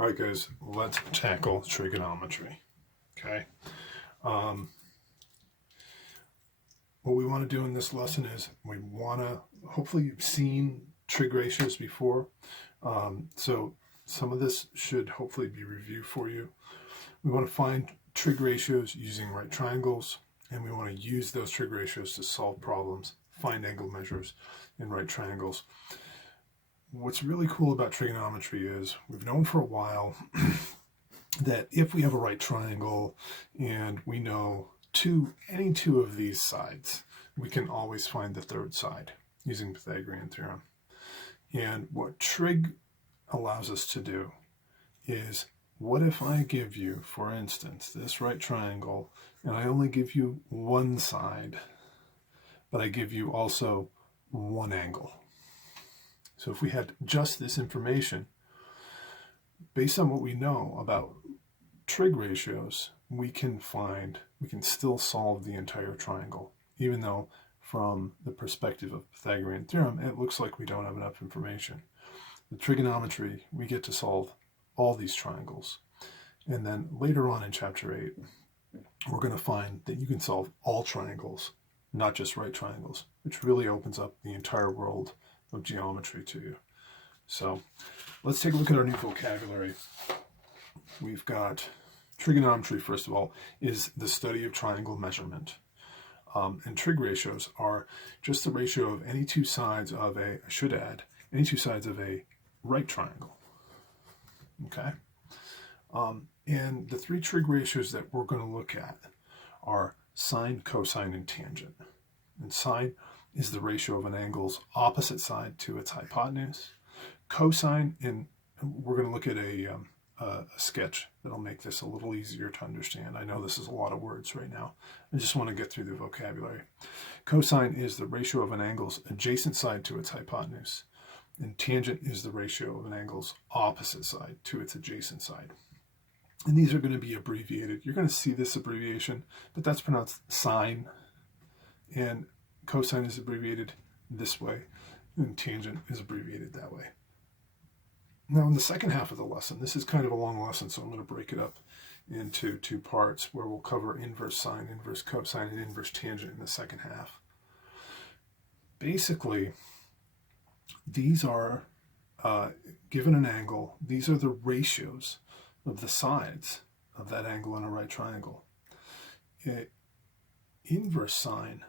All right, guys, let's tackle trigonometry. Okay. What we want to do in this lesson is we want to, hopefully you've seen trig ratios before. So some of this should hopefully be review for you. We want to find trig ratios using right triangles, and we want to use those trig ratios to solve problems, find angle measures in right triangles. What's really cool about trigonometry is we've known for a while that if we have a right triangle and we know any two of these sides, we can always find the third side using Pythagorean theorem. And what trig allows us to do is, what if I give you, for instance, this right triangle, and I only give you one side, but I give you also one angle? So if we had just this information, based on what we know about trig ratios, we can still solve the entire triangle, even though from the perspective of Pythagorean theorem, it looks like we don't have enough information. With trigonometry, we get to solve all these triangles. And then later on in chapter 8, we're going to find that you can solve all triangles, not just right triangles, which really opens up the entire world of geometry to you. So let's take a look at our new vocabulary. We've got trigonometry, first of all, is the study of triangle measurement. And trig ratios are just the ratio of any two sides of any two sides of a right triangle. Okay? And the three trig ratios that we're going to look at are sine, cosine, and tangent. And sine is the ratio of an angle's opposite side to its hypotenuse. Cosine, and we're going to look at a sketch that'll make this a little easier to understand. I know this is a lot of words right now. I just want to get through the vocabulary. Cosine is the ratio of an angle's adjacent side to its hypotenuse. And tangent is the ratio of an angle's opposite side to its adjacent side. And these are going to be abbreviated. You're going to see this abbreviation, but that's pronounced sine. And cosine is abbreviated this way, and tangent is abbreviated that way. Now, in the second half of the lesson, this is kind of a long lesson, so I'm going to break it up into two parts where we'll cover inverse sine, inverse cosine, and inverse tangent in the second half. Basically, these are, given an angle, these are the ratios of the sides of that angle in a right triangle. Inverse sine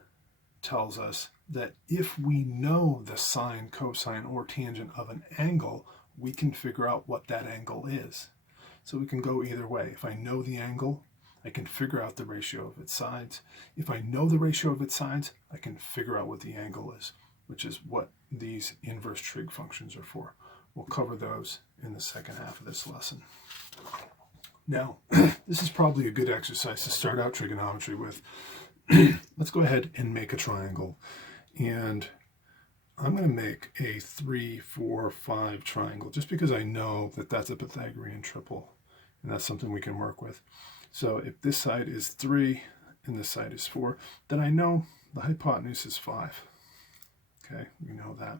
tells us that if we know the sine, cosine, or tangent of an angle, we can figure out what that angle is. So we can go either way. If I know the angle, I can figure out the ratio of its sides. If I know the ratio of its sides, I can figure out what the angle is, which is what these inverse trig functions are for. We'll cover those in the second half of this lesson. Now, this is probably a good exercise to start out trigonometry with. Let's go ahead and make a triangle. And I'm going to make a 3, 4, 5 triangle just because I know that that's a Pythagorean triple. And that's something we can work with. So if this side is 3 and this side is 4, then I know the hypotenuse is 5. Okay, we know that.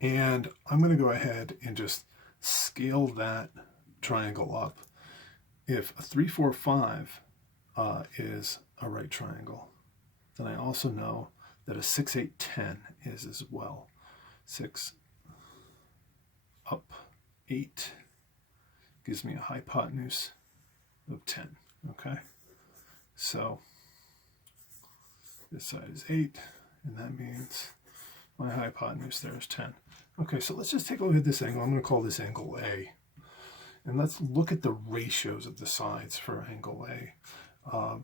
And I'm going to go ahead and just scale that triangle up. If a 3, 4, 5 is a right triangle, then I also know that a 6, 8, 10 is as well. 6 up 8 gives me a hypotenuse of 10. Okay, so this side is 8, and that means my hypotenuse there is 10. Okay, so let's just take a look at this angle. I'm going to call this angle A. And let's look at the ratios of the sides for angle A.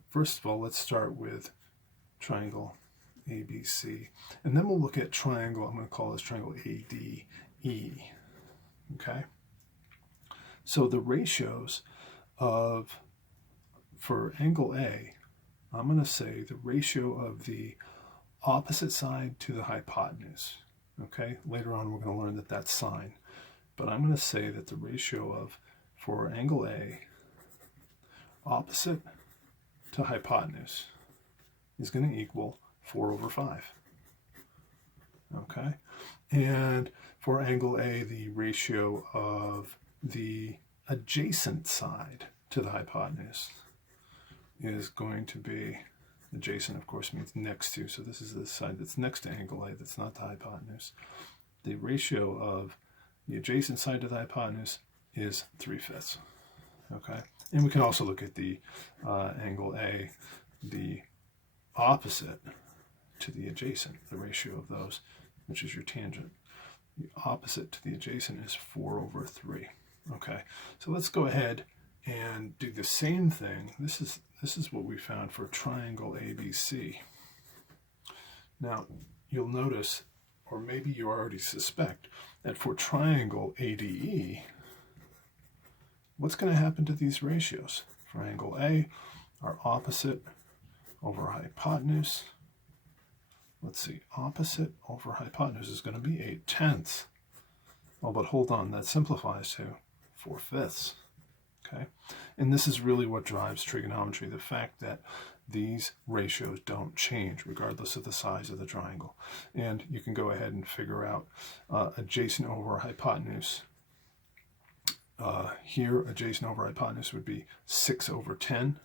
First of all, let's start with triangle ABC. And then we'll look at triangle, I'm going to call this triangle ADE. Okay? So the ratios for angle A, I'm going to say the ratio of the opposite side to the hypotenuse. Okay? Later on we're going to learn that that's sine. But I'm going to say that the ratio for angle A, opposite to hypotenuse, is going to equal 4 over 5. Okay? And for angle A, the ratio of the adjacent side to the hypotenuse is going to be, adjacent of course means next to, so this is the side that's next to angle A, that's not the hypotenuse. The ratio of the adjacent side to the hypotenuse is 3/5. Okay, and we can also look at the angle A, the opposite to the adjacent, the ratio of those, which is your tangent. The opposite to the adjacent is 4/3. Okay, so let's go ahead and do the same thing. This is what we found for triangle ABC. Now, you'll notice, or maybe you already suspect, that for triangle ADE, what's going to happen to these ratios? For angle A, our opposite over hypotenuse. Let's see, opposite over hypotenuse is going to be 8/10. Oh, but hold on, that simplifies to 4/5. Okay, and this is really what drives trigonometry, the fact that these ratios don't change regardless of the size of the triangle. And you can go ahead and figure out adjacent over hypotenuse. Here, adjacent over hypotenuse would be 6/10,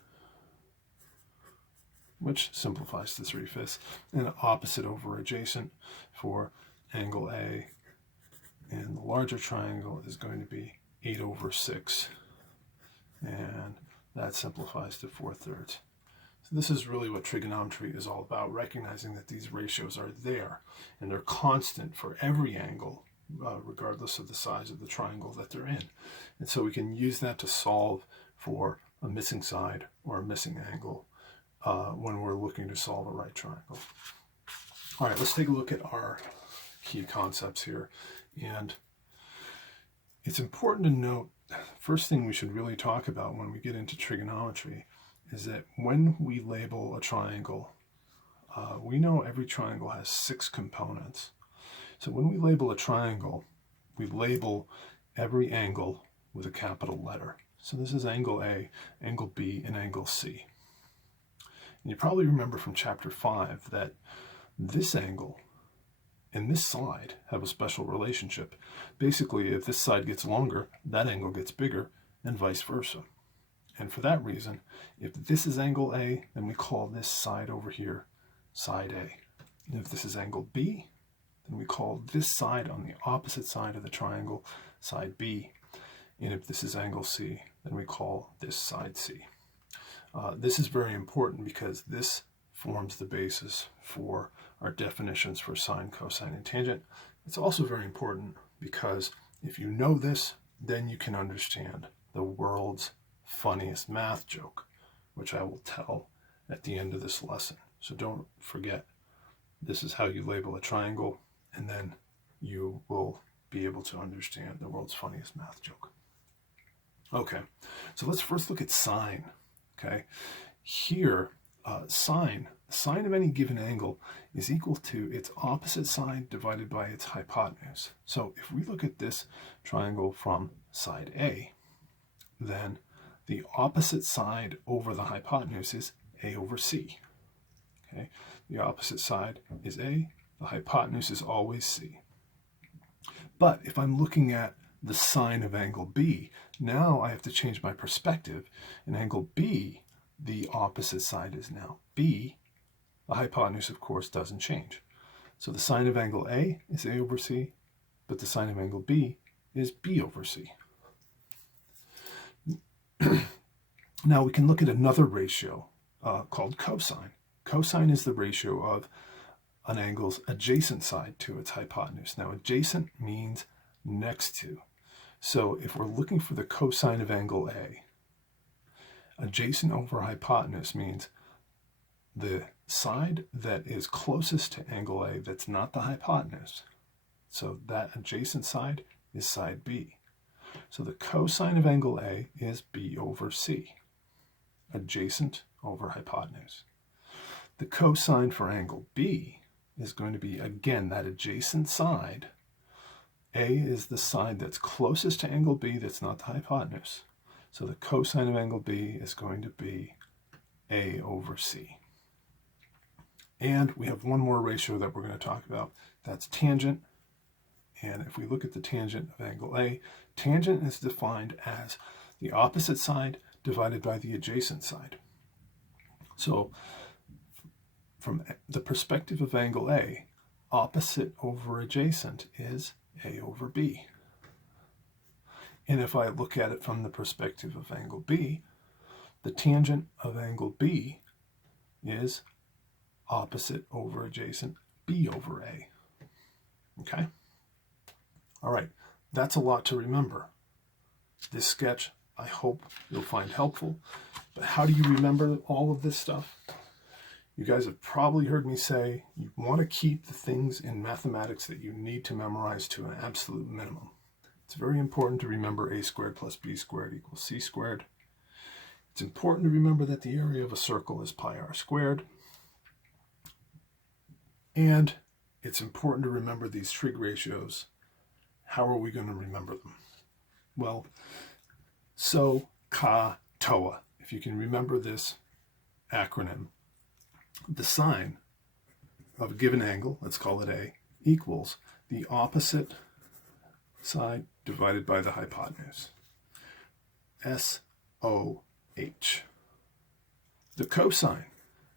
which simplifies to 3/5, and opposite over adjacent for angle A in the larger triangle is going to be 8/6, and that simplifies to 4/3. So this is really what trigonometry is all about, recognizing that these ratios are there and they're constant for every angle, regardless of the size of the triangle that they're in. And so we can use that to solve for a missing side or a missing angle when we're looking to solve a right triangle. All right, let's take a look at our key concepts here. And it's important to note, first thing we should really talk about when we get into trigonometry is that when we label a triangle, we know every triangle has 6 components. So when we label a triangle, we label every angle with a capital letter. So this is angle A, angle B, and angle C. And you probably remember from chapter 5 that this angle and this side have a special relationship. Basically, if this side gets longer, that angle gets bigger, and vice versa. And for that reason, if this is angle A, then we call this side over here side A. And if this is angle B, then we call this side on the opposite side of the triangle side B. And if this is angle C, then we call this side C. This is very important because this forms the basis for our definitions for sine, cosine, and tangent. It's also very important because if you know this, then you can understand the world's funniest math joke, which I will tell at the end of this lesson. So don't forget, this is how you label a triangle, and then you will be able to understand the world's funniest math joke. Okay, so let's first look at sine. Okay, here, sine of any given angle is equal to its opposite side divided by its hypotenuse. So if we look at this triangle from side A, then the opposite side over the hypotenuse is A/C. Okay, the opposite side is A, the hypotenuse is always C. But if I'm looking at the sine of angle B, now I have to change my perspective. In angle B, the opposite side is now B. The hypotenuse, of course, doesn't change. So the sine of angle A is A/C, but the sine of angle B is B/C. Now we can look at another ratio called cosine. Cosine is the ratio of an angle's adjacent side to its hypotenuse. Now adjacent means next to. So if we're looking for the cosine of angle A, adjacent over hypotenuse means the side that is closest to angle A that's not the hypotenuse. So that adjacent side is side B. So the cosine of angle A is B/C, adjacent over hypotenuse. The cosine for angle B is going to be, again, that adjacent side. A is the side that's closest to angle B that's not the hypotenuse. So the cosine of angle B is going to be A/C. And we have one more ratio that we're going to talk about. That's tangent. And if we look at the tangent of angle A, tangent is defined as the opposite side divided by the adjacent side. So from the perspective of angle A, opposite over adjacent is A over B. And if I look at it from the perspective of angle B, the tangent of angle B is opposite over adjacent B over A. Okay? All right, that's a lot to remember. This sketch, I hope you'll find helpful. But how do you remember all of this stuff? You guys have probably heard me say you want to keep the things in mathematics that you need to memorize to an absolute minimum. It's very important to remember a squared plus b squared equals c squared. It's important to remember that the area of a circle is pi r squared. And it's important to remember these trig ratios. How are we going to remember them? Well, so, ka, toa. If you can remember this acronym, the sine of a given angle, let's call it A, equals the opposite side divided by the hypotenuse. SOH. The cosine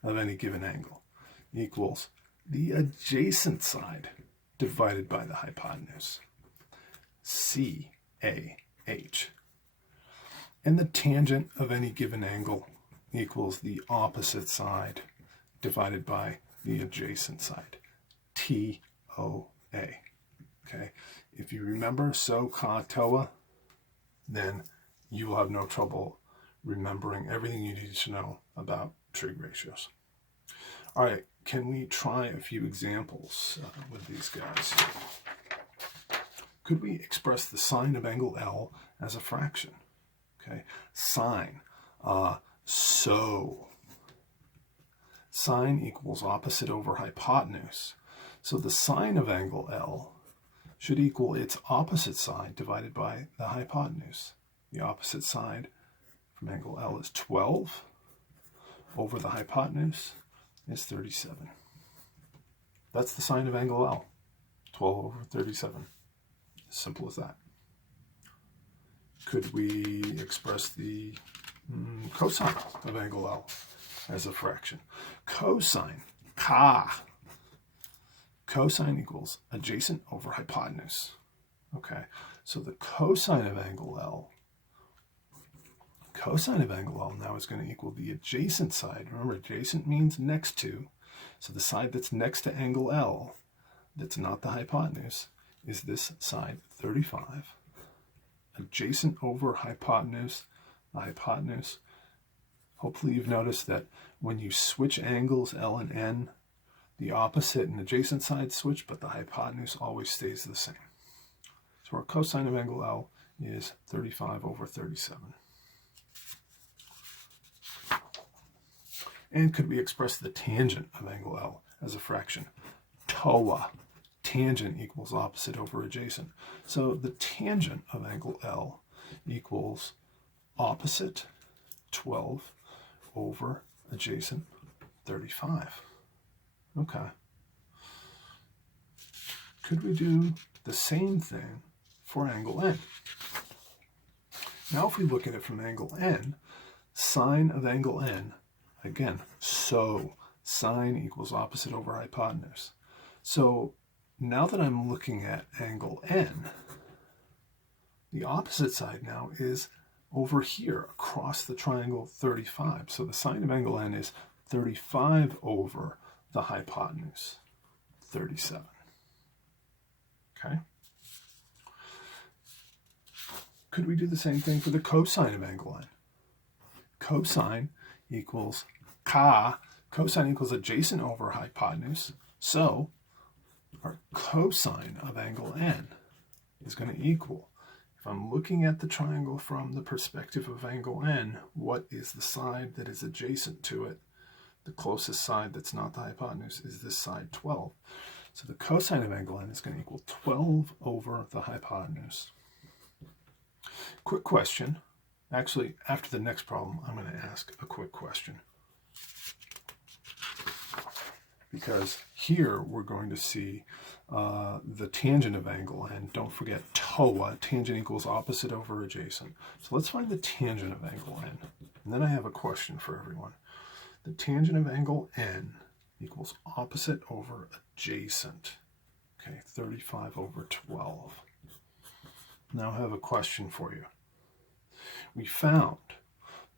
of any given angle equals the adjacent side divided by the hypotenuse. CAH. And the tangent of any given angle equals the opposite side divided by the adjacent side. TOA. Okay? If you remember so, ka, toa, then you will have no trouble remembering everything you need to know about trig ratios. All right, can we try a few examples with these guys? Could we express the sine of angle L as a fraction? Okay, sine. So sine equals opposite over hypotenuse. So the sine of angle L should equal its opposite side divided by the hypotenuse. The opposite side from angle L is 12 over the hypotenuse is 37. That's the sine of angle L, 12 over 37. Simple as that. Could we express the cosine of angle L as a fraction? Cosine, ka. Cosine equals adjacent over hypotenuse. Okay, so the cosine of angle L now is going to equal the adjacent side. Remember, adjacent means next to. So the side that's next to angle L, that's not the hypotenuse, is this side, 35. Adjacent over hypotenuse, the hypotenuse. Hopefully you've noticed that when you switch angles L and N, the opposite and adjacent sides switch, but the hypotenuse always stays the same. So our cosine of angle L is 35 over 37. And could we express the tangent of angle L as a fraction? TOA. Tangent equals opposite over adjacent. So the tangent of angle L equals opposite 12 over adjacent 35. Okay. Could we do the same thing for angle N? Now if we look at it from angle N, sine of angle N, again, so sine equals opposite over hypotenuse. So now that I'm looking at angle N, the opposite side now is over here across the triangle 35. So the sine of angle N is 35 over the hypotenuse, 37. Okay? Could we do the same thing for the cosine of angle N? Cosine equals ka. Cosine equals adjacent over hypotenuse. So our cosine of angle N is going to equal, if I'm looking at the triangle from the perspective of angle N, what is the side that is adjacent to it? The closest side that's not the hypotenuse is this side, 12. So the cosine of angle N is going to equal 12 over the hypotenuse. Quick question. Actually, after the next problem, I'm going to ask a quick question. Because here we're going to see the tangent of angle n. Don't forget TOA, tangent equals opposite over adjacent. So let's find the tangent of angle n. And then I have a question for everyone. The tangent of angle n equals opposite over adjacent. Okay, 35 over 12. Now I have a question for you. We found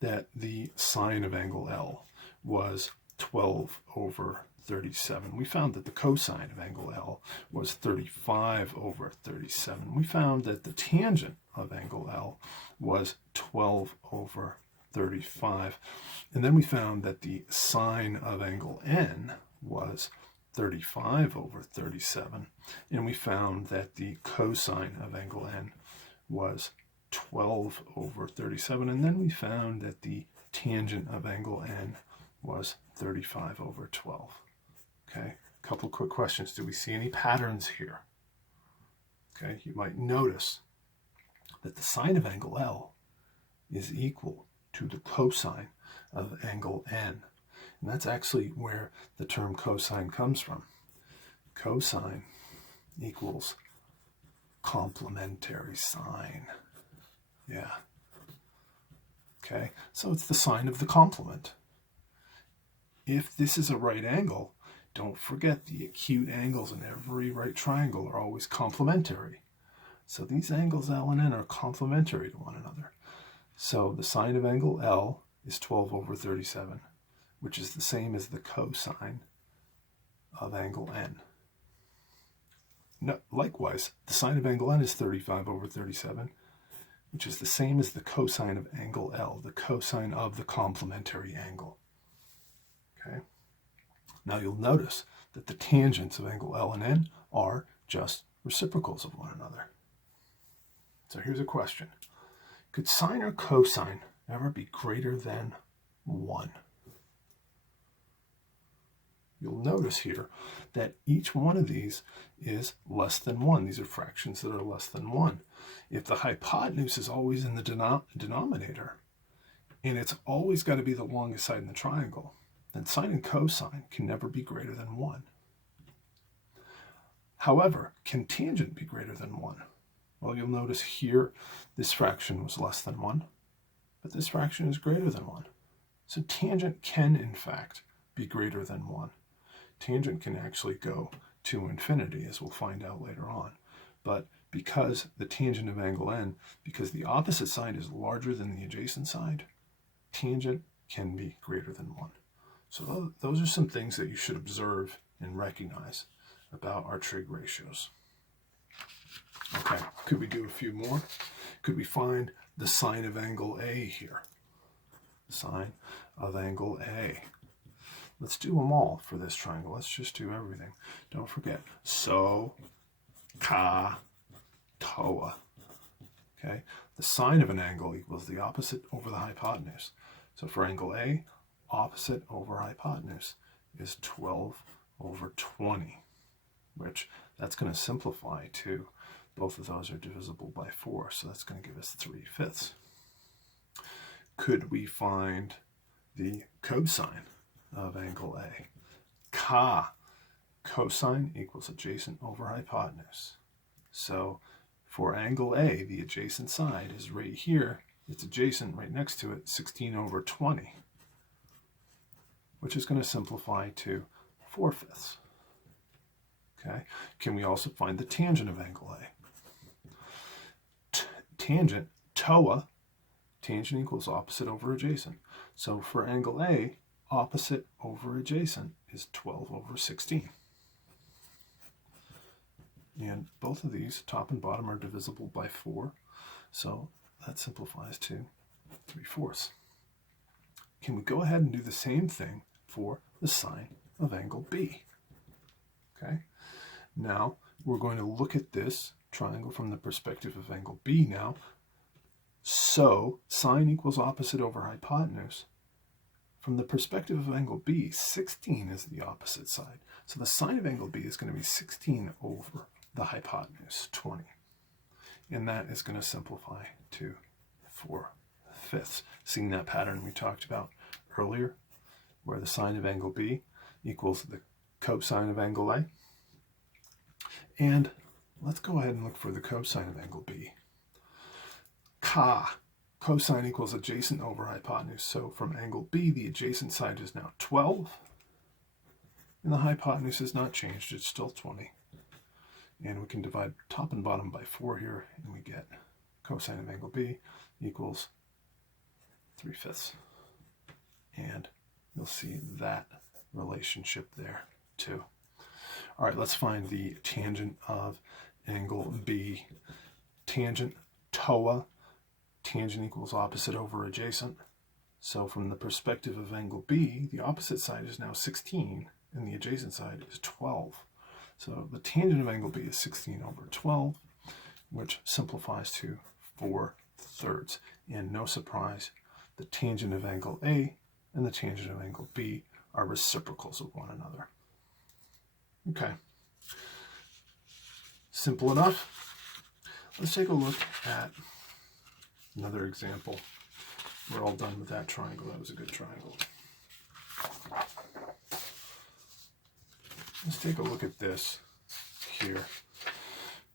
that the sine of angle L was 12 over 37. We found that the cosine of angle L was 35 over 37. We found that the tangent of angle L was 12 over 35. And then we found that the sine of angle n was 35 over 37. And we found that the cosine of angle n was 12 over 37. And then we found that the tangent of angle n was 35 over 12. Okay, a couple quick questions. Do we see any patterns here? Okay, you might notice that the sine of angle L is equal to the cosine of angle n. And that's actually where the term cosine comes from. Cosine equals complementary sine. Yeah. Okay, so it's the sine of the complement. If this is a right angle, don't forget the acute angles in every right triangle are always complementary. So these angles L and N are complementary to one another. So the sine of angle L is 12 over 37, which is the same as the cosine of angle N. No, likewise, the sine of angle N is 35 over 37, which is the same as the cosine of angle L, the cosine of the complementary angle. Okay. Now you'll notice that the tangents of angle L and N are just reciprocals of one another. So here's a question. Could sine or cosine ever be greater than 1? You'll notice here that each one of these is less than 1. These are fractions that are less than 1. If the hypotenuse is always in the denominator, and it's always got to be the longest side in the triangle, then sine and cosine can never be greater than 1. However, can tangent be greater than 1? Well, you'll notice here this fraction was less than 1, but this fraction is greater than 1. So tangent can, in fact, be greater than 1. Tangent can actually go to infinity, as we'll find out later on. But because the tangent of angle n, because the opposite side is larger than the adjacent side, tangent can be greater than 1. So those are some things that you should observe and recognize about our trig ratios. Okay, could we do a few more? Could we find the sine of angle A here? Sine of angle A. Let's do them all for this triangle. Let's just do everything. Don't forget, so, ka, toa. Okay, the sine of an angle equals the opposite over the hypotenuse. So for angle A, opposite over hypotenuse is 12 over 20, which that's going to simplify to both of those are divisible by 4, so that's going to give us 3/5. Could we find the cosine of angle A? Ka, cosine equals adjacent over hypotenuse. So for angle A, the adjacent side is right here. It's adjacent right next to it, 16 over 20, which is going to simplify to 4/5. Okay. Can we also find the tangent of angle A? Tangent, toa, tangent equals opposite over adjacent. So for angle A, opposite over adjacent is 12 over 16. And both of these, top and bottom, are divisible by 4. So that simplifies to 3/4. Can we go ahead and do the same thing for the sine of angle B? Okay. Now we're going to look at this triangle from the perspective of angle B now. So sine equals opposite over hypotenuse. From the perspective of angle B, 16 is the opposite side. So the sine of angle B is going to be 16 over the hypotenuse, 20. And that is going to simplify to 4/5. Seeing that pattern we talked about earlier, where the sine of angle B equals the cosine of angle A. And let's go ahead and look for the cosine of angle B. Cosine equals adjacent over hypotenuse. So from angle B, the adjacent side is now 12. And the hypotenuse is not changed. It's still 20. And we can divide top and bottom by 4 here, and we get cosine of angle B equals 3/5. And you'll see that relationship there too. All right, let's find the tangent of angle B. Tangent, TOA. Tangent equals opposite over adjacent. So from the perspective of angle B, the opposite side is now 16, and the adjacent side is 12. So the tangent of angle B is 16 over 12, which simplifies to 4/3. And no surprise, the tangent of angle A and the tangent of angle B are reciprocals of one another. Okay. Simple enough. Let's take a look at another example. We're all done with that triangle. That was a good triangle. Let's take a look at this here.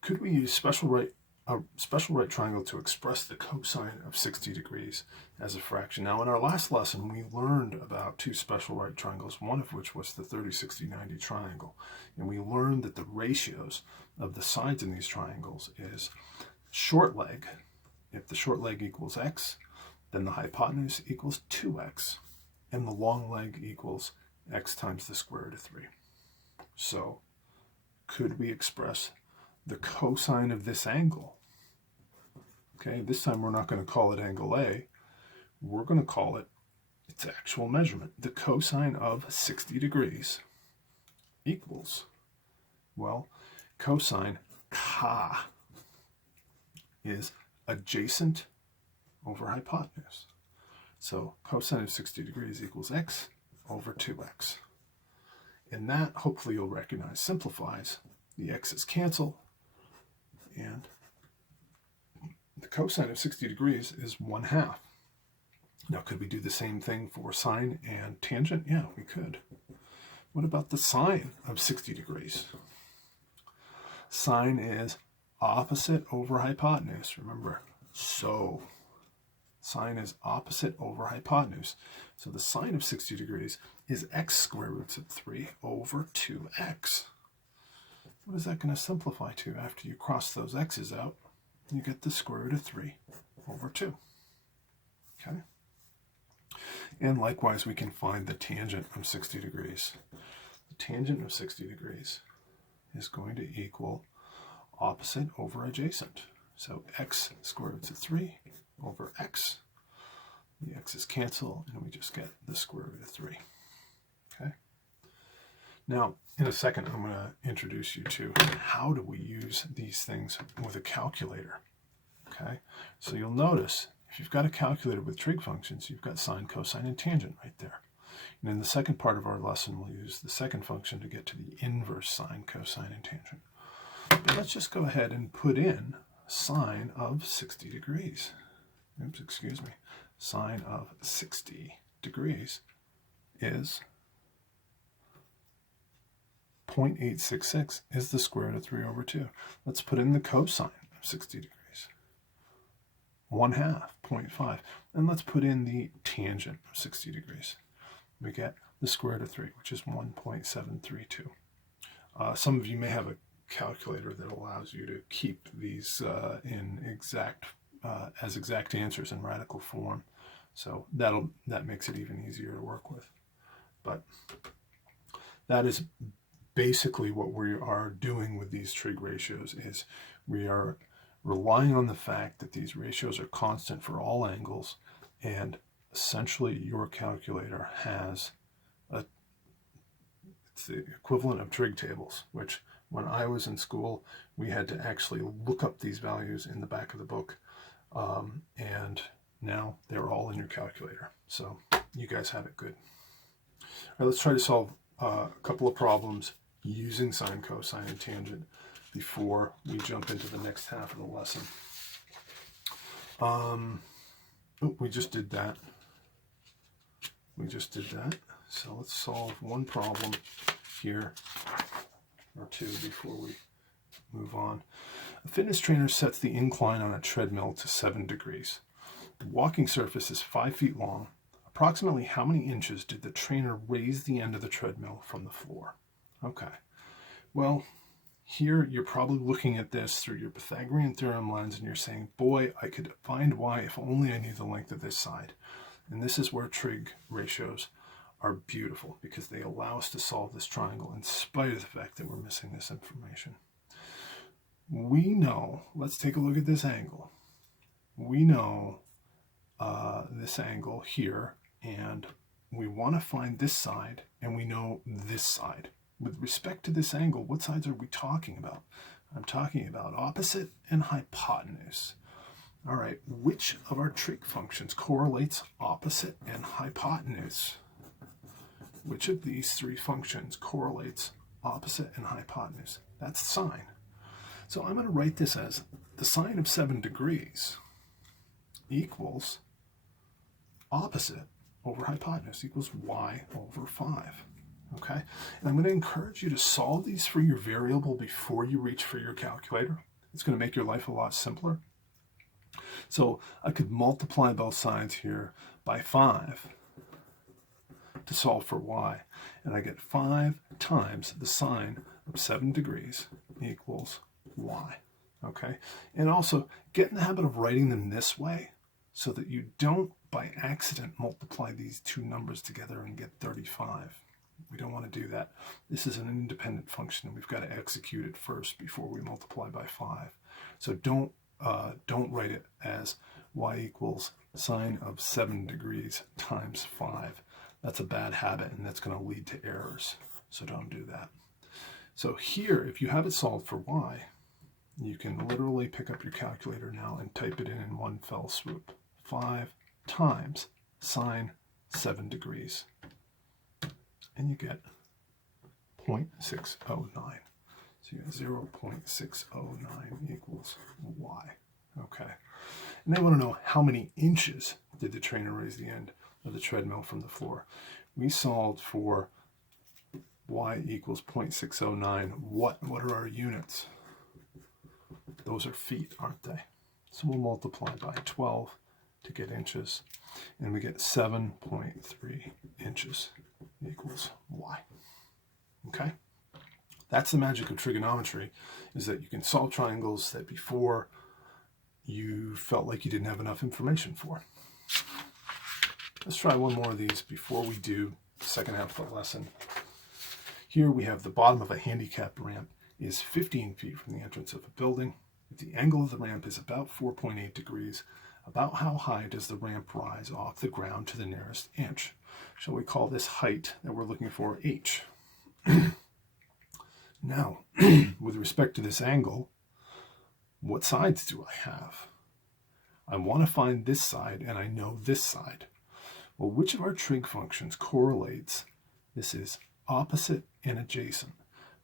Could we use a special right triangle to express the cosine of 60 degrees as a fraction? Now, in our last lesson, we learned about two special right triangles, one of which was the 30, 60, 90 triangle. And we learned that the ratios of the sides in these triangles is short leg. If the short leg equals x, then the hypotenuse equals 2x, and the long leg equals x times the square root of 3. So, could we express the cosine of this angle? Okay, this time we're not going to call it angle A. We're going to call it its actual measurement. The cosine of 60 degrees equals, well, cosine K is adjacent over hypotenuse. So cosine of 60 degrees equals x over 2x. And that, hopefully you'll recognize, simplifies. The x's cancel, and the cosine of 60 degrees is 1/2. Now, could we do the same thing for sine and tangent? Yeah, we could. What about the sine of 60 degrees? Sine is opposite over hypotenuse, remember. So, sine is opposite over hypotenuse. So the sine of 60 degrees is x square roots of 3 over 2x. What is that going to simplify to after you cross those x's out? You get the square root of 3 over 2. Okay? And likewise, we can find the tangent of 60 degrees. The tangent of 60 degrees is going to equal opposite over adjacent. So x square roots of 3 over x. The x's cancel, and we just get the square root of 3. Okay? Now, in a second, I'm going to introduce you to how do we use these things with a calculator. Okay? So you'll notice, if you've got a calculator with trig functions, you've got sine, cosine, and tangent right there. And in the second part of our lesson, we'll use the second function to get to the inverse sine, cosine, and tangent. But let's just go ahead and put in sine of 60 degrees. Oops, excuse me. Sine of 60 degrees is 0.866 is the square root of 3 over 2. Let's put in the cosine of 60 degrees. 1/2, 0.5. And let's put in the tangent of 60 degrees. We get the square root of 3, which is 1.732. Some of you may have a calculator that allows you to keep these as exact answers in radical form. So that makes it even easier to work with. But that is basically what we are doing with these trig ratios, is we are relying on the fact that these ratios are constant for all angles, and essentially your calculator has it's the equivalent of trig tables, which when I was in school, we had to actually look up these values in the back of the book, and now they're all in your calculator. So you guys have it good. All right, let's try to solve a couple of problems using sine, cosine, and tangent before we jump into the next half of the lesson. We just did that. So let's solve one problem here, or two, before we Move on. A fitness trainer sets the incline on a treadmill to 7 degrees. The walking surface is 5 feet long. Approximately how many inches did the trainer raise the end of the treadmill from the floor? Okay. Well, here you're probably looking at this through your Pythagorean theorem lens and you're saying, boy, I could find y if only I knew the length of this side. And this is where trig ratios are beautiful, because they allow us to solve this triangle in spite of the fact that we're missing this information. We know, let's take a look at this angle. We know this angle here, and we want to find this side, and we know this side. With respect to this angle, what sides are we talking about? I'm talking about opposite and hypotenuse. All right, which of our trig functions correlates opposite and hypotenuse? Which of these three functions correlates opposite and hypotenuse? That's sine. So I'm going to write this as the sine of 7 degrees equals opposite over hypotenuse equals y over 5. Okay? And I'm going to encourage you to solve these for your variable before you reach for your calculator. It's going to make your life a lot simpler. So I could multiply both sides here by 5 to solve for y. And I get 5 times the sine of 7 degrees equals y. Okay? And also get in the habit of writing them this way so that you don't by accident multiply these two numbers together and get 35. We don't want to do that. This is an independent function and we've got to execute it first before we multiply by 5. So don't write it as y equals sine of 7 degrees times 5. That's a bad habit and that's going to lead to errors. So don't do that. So here, if you have it solved for y, you can literally pick up your calculator now and type it in one fell swoop. 5 times sine 7 degrees. And you get 0.609. So you get 0.609 equals y. Okay. And they want to know how many inches did the trainer raise the end of the treadmill from the floor. We solved for y equals 0.609. What are our units? Those are feet, aren't they? So we'll multiply by 12 to get inches, and we get 7.3 inches equals y. Okay? That's the magic of trigonometry, is that you can solve triangles that before you felt like you didn't have enough information for. Let's try one more of these before we do the second half of the lesson. Here we have the bottom of a handicap ramp is 15 feet from the entrance of a building. If the angle of the ramp is about 4.8 degrees, about how high does the ramp rise off the ground to the nearest inch? Shall we call this height that we're looking for h? Now, with respect to this angle, what sides do I have? I want to find this side, and I know this side. Well, which of our trig functions correlates? This is opposite and adjacent.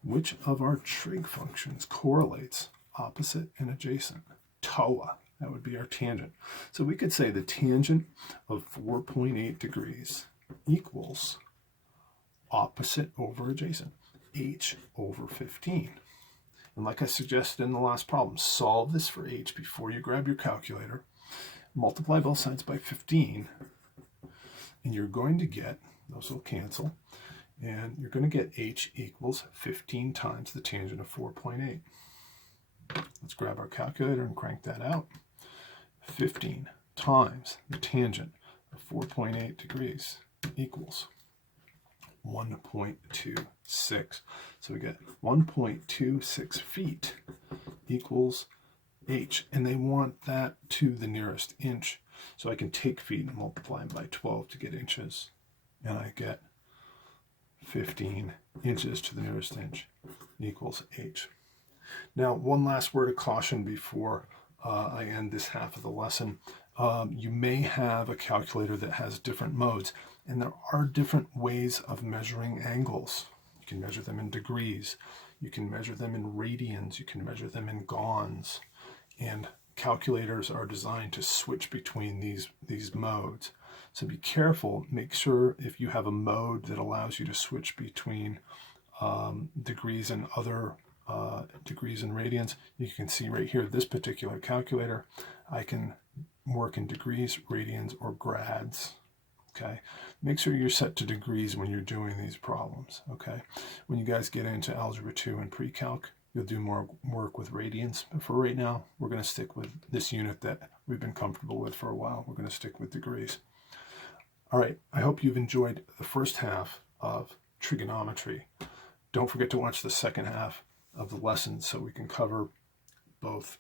Which of our trig functions correlates opposite and adjacent? TOA. That would be our tangent. So we could say the tangent of 4.8 degrees equals opposite over adjacent, h over 15. And like I suggested in the last problem, solve this for h before you grab your calculator, multiply both sides by 15, and you're going to get, those will cancel, and you're going to get h equals 15 times the tangent of 4.8. Let's grab our calculator and crank that out. 15 times the tangent of 4.8 degrees equals 1.26. So we get 1.26 feet equals h, and they want that to the nearest inch. So I can take feet and multiply them by 12 to get inches, and I get 15 inches to the nearest inch equals h. Now, one last word of caution before I end this half of the lesson. You may have a calculator that has different modes, and there are different ways of measuring angles. You can measure them in degrees, you can measure them in radians, you can measure them in gons, and calculators are designed to switch between these modes. So be careful, make sure if you have a mode that allows you to switch between degrees and other degrees and radians. You can see right here, this particular calculator, I can work in degrees, radians, or grads. Okay, make sure you're set to degrees when you're doing these problems. Okay, when you guys get into Algebra 2 and Pre-Calc, you'll do more work with radians. But for right now, we're going to stick with this unit that we've been comfortable with for a while. We're going to stick with degrees. All right, I hope you've enjoyed the first half of trigonometry. Don't forget to watch the second half of the lesson so we can cover both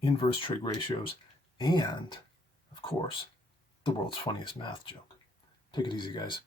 inverse trig ratios and, of course, the world's funniest math joke. Take it easy, guys.